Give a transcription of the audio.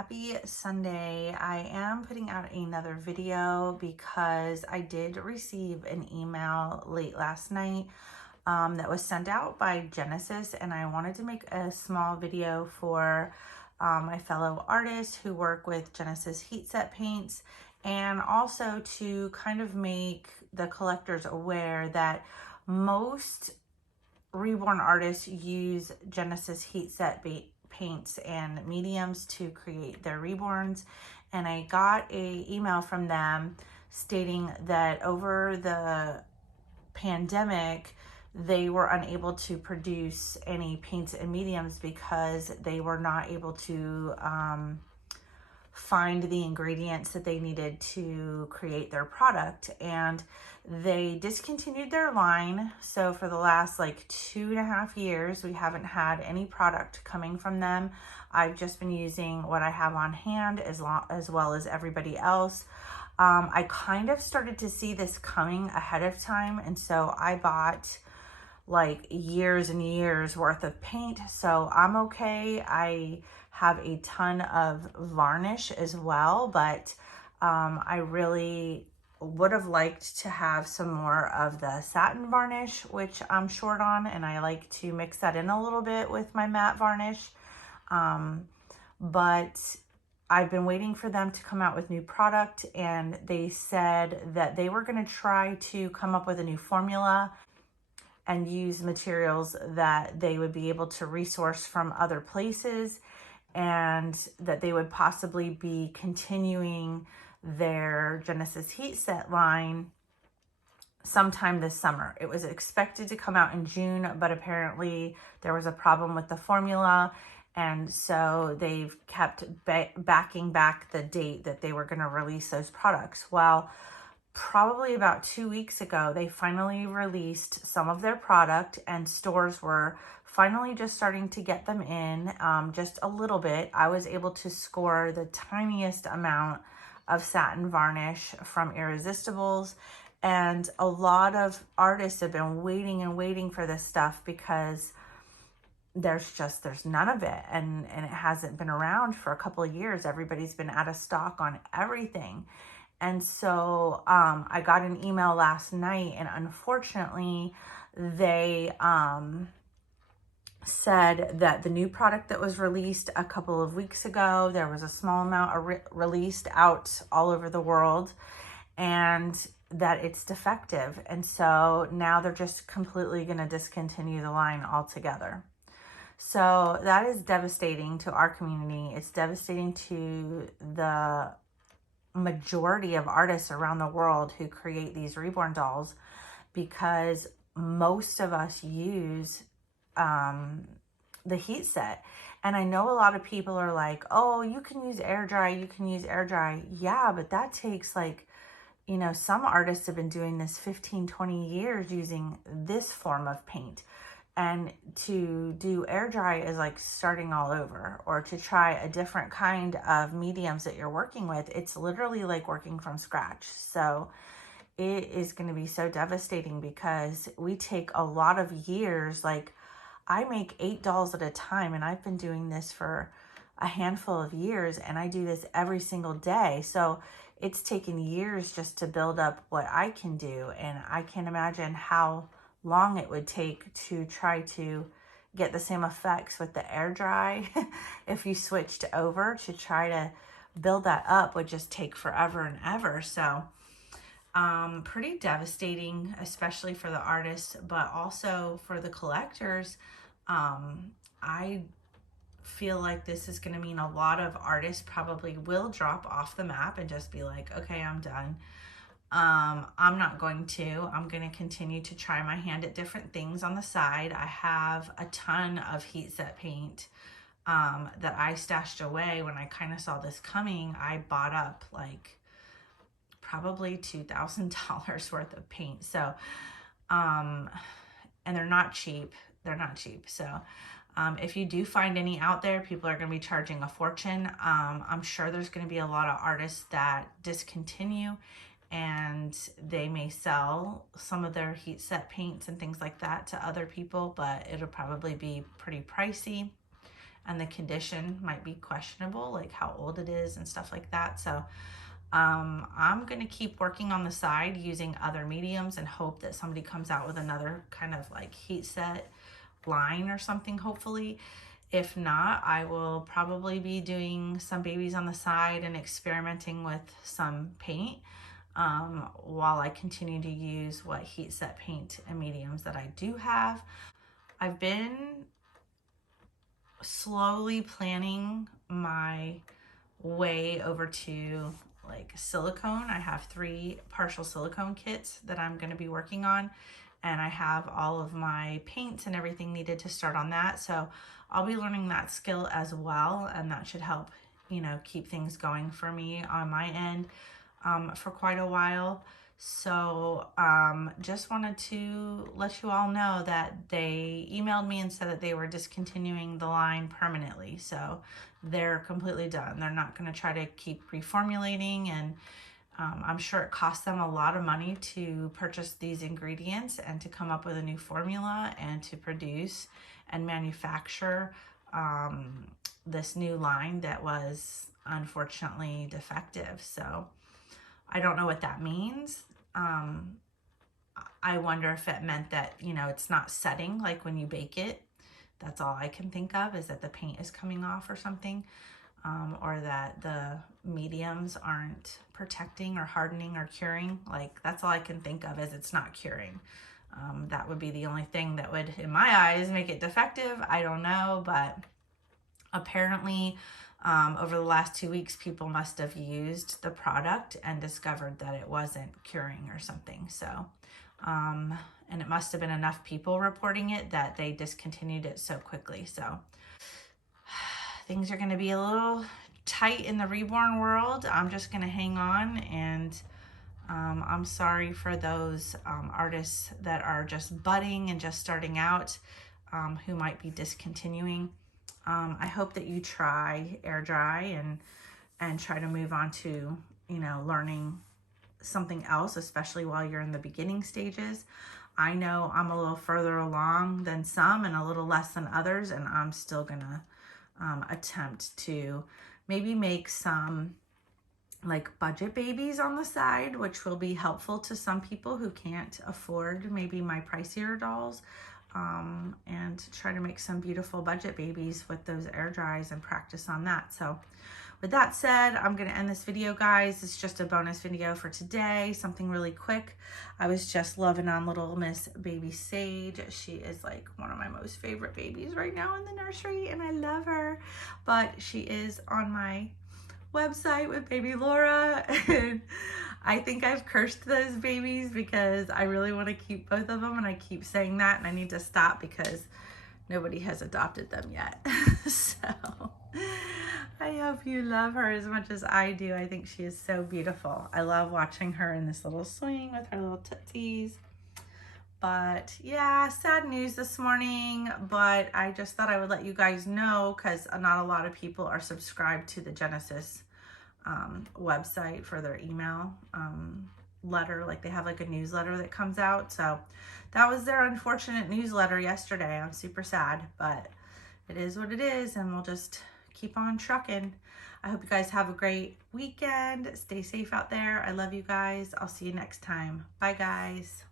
happy Sunday. I am putting out another video because I did receive an email late last night that was sent out by Genesis, and I wanted to make a small video for my fellow artists who work with Genesis heat set paints, and also to kind of make the collectors aware that most Reborn artists use Genesis heat set paints and mediums to create their Reborns. And I got a email from them stating that over the pandemic, they were unable to produce any paints and mediums because they were not able to find the ingredients that they needed to create their product, and they discontinued their line. So for the last like 2.5 years, we haven't had any product coming from them. I've just been using what I have on hand as well as everybody else. I kind of started to see this coming ahead of time, and so I bought like years and years worth of paint, so I'm okay. I have a ton of varnish as well, but I really would have liked to have some more of the satin varnish, which I'm short on, and I like to mix that in a little bit with my matte varnish. But I've been waiting for them to come out with new product, and they said that they were going to try to come up with a new formula and use materials that they would be able to resource from other places, and that they would possibly be continuing their Genesis heat set line sometime this summer. It was expected to come out in June, but apparently there was a problem with the formula, and so they've kept backing back the date that they were going to release those products. Well, probably about 2 weeks ago, they finally released some of their product, and stores were finally just starting to get them in, just a little bit. I was able to score the tiniest amount of satin varnish from Irresistibles, and a lot of artists have been waiting and waiting for this stuff because there's none of it, and it hasn't been around for a couple of years. Everybody's been out of stock on everything. And so I got an email last night, and unfortunately they said that the new product that was released a couple of weeks ago, there was a small amount released out all over the world, and that it's defective. And so now they're just completely going to discontinue the line altogether. So that is devastating to our community. It's devastating to the majority of artists around the world who create these Reborn dolls, because most of us use the heat set. And I know a lot of people are like, oh, you can use air dry, you can use air dry. Yeah, but that takes like, you know, some artists have been doing this 15-20 years using this form of paint. And to do air dry is like starting all over, or to try a different kind of mediums that you're working with. It's literally like working from scratch. So it is going to be so devastating because we take a lot of years. Like, I make 8 dolls at a time, and I've been doing this for a handful of years, and I do this every single day. So it's taken years just to build up what I can do, and I can't imagine how long it would take to try to get the same effects with the air dry. If you switched over to try to build that up, would just take forever and ever. So pretty devastating, especially for the artists, but also for the collectors. I feel like this is going to mean a lot of artists probably will drop off the map and just be like, okay, I'm done. I'm not going to. I'm going to continue to try my hand at different things on the side. I have a ton of heat set paint that I stashed away when I kind of saw this coming. I bought up like probably $2,000 worth of paint. So, and they're not cheap. They're not cheap. So, if you do find any out there, people are going to be charging a fortune. I'm sure there's going to be a lot of artists that discontinue, and they may sell some of their heat set paints and things like that to other people, but it'll probably be pretty pricey. and the condition might be questionable, like how old it is and stuff like that. So I'm going to keep working on the side using other mediums and hope that somebody comes out with another kind of like heat set line or something, hopefully. If not, I will probably be doing some babies on the side and experimenting with some paint while I continue to use what heat set paint and mediums that I do have. I've been slowly planning my way over to like silicone. I have 3 partial silicone kits that I'm going to be working on, and I have all of my paints and everything needed to start on that. So I'll be learning that skill as well, and that should help, you know, keep things going for me on my end for quite a while. So just wanted to let you all know that they emailed me and said that they were discontinuing the line permanently. So they're completely done. They're not going to try to keep reformulating, and I'm sure it costs them a lot of money to purchase these ingredients and to come up with a new formula and to produce and manufacture this new line that was unfortunately defective. So I don't know what that means. I wonder if it meant that, you know, it's not setting like when you bake it. That's all I can think of, is that the paint is coming off or something, or that the mediums aren't protecting or hardening or curing. Like, that's all I can think of, is it's not curing. That would be the only thing that would, in my eyes, make it defective. I don't know, but apparently over the last 2 weeks, people must have used the product and discovered that it wasn't curing or something. So, and it must have been enough people reporting it that they discontinued it so quickly. So things are going to be a little tight in the Reborn world. I'm just going to hang on, and I'm sorry for those artists that are just budding and just starting out, who might be discontinuing. I hope that you try air dry and try to move on to, you know, learning something else, especially while you're in the beginning stages. I know I'm a little further along than some and a little less than others, and I'm still gonna attempt to maybe make some like budget babies on the side, which will be helpful to some people who can't afford maybe my pricier dolls. And try to make some beautiful budget babies with those air dries and practice on that. So with that said, I'm going to end this video, guys. It's just a bonus video for today, something really quick. I was just loving on little Miss Baby Sage. She is like one of my most favorite babies right now in the nursery, and I love her. But she is on my website with baby Laura, and I think I've cursed those babies because I really want to keep both of them, and I keep saying that, and I need to stop because nobody has adopted them yet. So I hope you love her as much as I do. I think she is so beautiful. I love watching her in this little swing with her little tootsies. But yeah, sad news this morning, but I just thought I would let you guys know, because not a lot of people are subscribed to the Genesis website for their email letter. Like, they have like a newsletter that comes out. So that was their unfortunate newsletter yesterday. I'm super sad, but it is what it is, and we'll just keep on trucking. I hope you guys have a great weekend. Stay safe out there. I love you guys. I'll see you next time. Bye, guys.